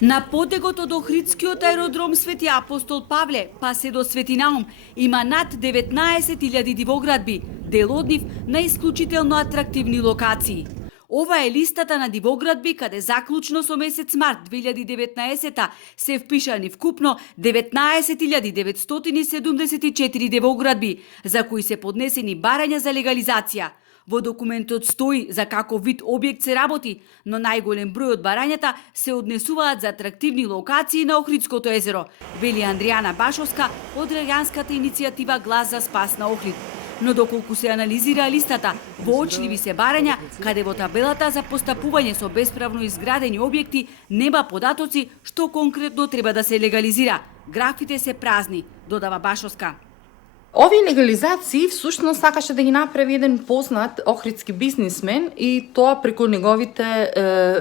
На потегот од Охридскиот аеродром Свети Апостол Павле, па се до Свети Наум, има над 19.000 дивоградби, дел од нив на исклучително атрактивни локации. Ова е листата на дивоградби каде заклучно со месец март 2019 се впишани вкупно 19.974 дивоградби, за кои се поднесени барања за легализација. Во документот стои за каков вид објект се работи, но најголем број од барањата се однесуваат за атрактивни локации на Охридското езеро, вели Андријана Башовска од граѓанската иницијатива Глас за спас на Охрид. Но доколку се анализира листата, воочливи се барања каде во табелата за постапување со бесправно изградени објекти нема податоци што конкретно треба да се легализира. Графите се празни, додава Башовска. Овие легализации всушност сакаше да ги направи еден познат охридски бизнисмен и тоа преку неговите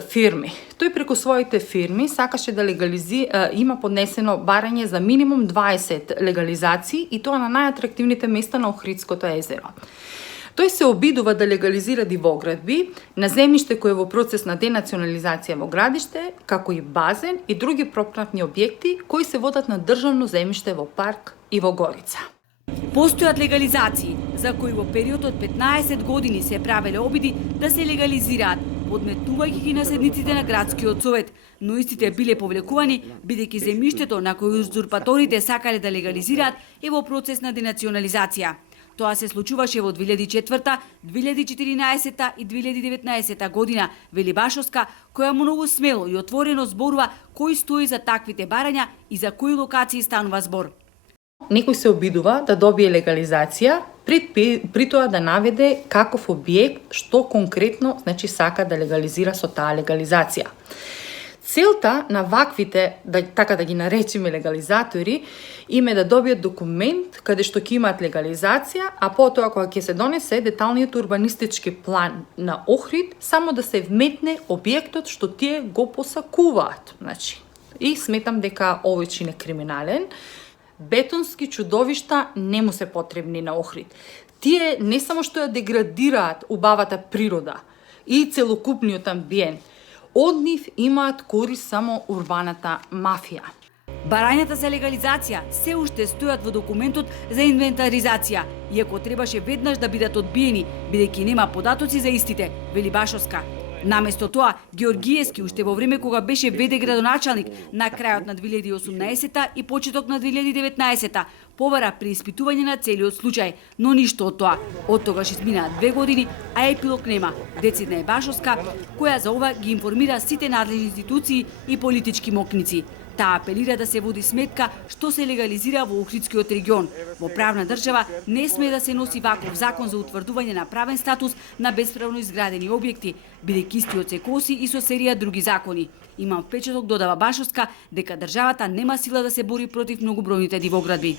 фирми. Тој преку своите фирми сакаше да има поднесено барање за минимум 20 легализации и тоа на најатрактивните места на Охридското езеро. Тој се обидува да легализира дивоградби на земјиште кој е во процес на денационализација во градиште, како и базен и други пропратни објекти кои се водат на државно земјиште во парк и во Горица. Постојат легализации за кои во период од 15 години се правеле обиди да се легализираат, подметнувајќи ги наследниците на градскиот совет, но истите биле повлекувани бидејќи земјиштето на кој узурпаторите сакале да легализираат е во процес на денационализација. Тоа се случуваше во 2004, 2014 и 2019 година, вели Башовска, која многу смело и отворено зборува кој стои за таквите барања и за кои локации станува збор. Некој се обидува да добие легализација, при тоа да наведе каков објект, што конкретно сака да легализира со таа легализација. Целта на ваквите, така да ги наречеме легализатори, им е да добијат документ каде што ќе имаат легализација, а потоа кога ќе се донесе деталниот урбанистички план на Охрид, само да се вметне објектот што тие го посакуваат. И сметам дека овој чин е криминален. Бетонски чудовишта не му се потребни на Охрид. Тие не само што ја деградираат убавата природа и целокупниот амбиент, од нив имаат корист само урбаната мафија. Барањата за легализација се уште стојат во документот за инвентаризација, иако требаше веднаш да бидат одбиени, бидејќи нема податоци за истите, вели Башовска. Наместо тоа, Георгиевски уште во време кога беше ВД градоначалник на крајот на 2018 и почеток на 2019 побара преиспитување на целиот случај, но ништо од тоа. Од тогаш изминаа 2 години, а епилог нема. Децидна е Башовска, која за ова ги информира сите надлежни институции и политички мокници. Таа апелира да се води сметка што се легализира во Охридскиот регион. Во правна држава не sme да се носи ваков закон за утврдување на правен статус на бесправно изградени објекти, бидејќи истиот се коси и со серија други закони. Имам впечаток, додава Башовска, дека државата нема сила да се бори против многобројните дивоградби.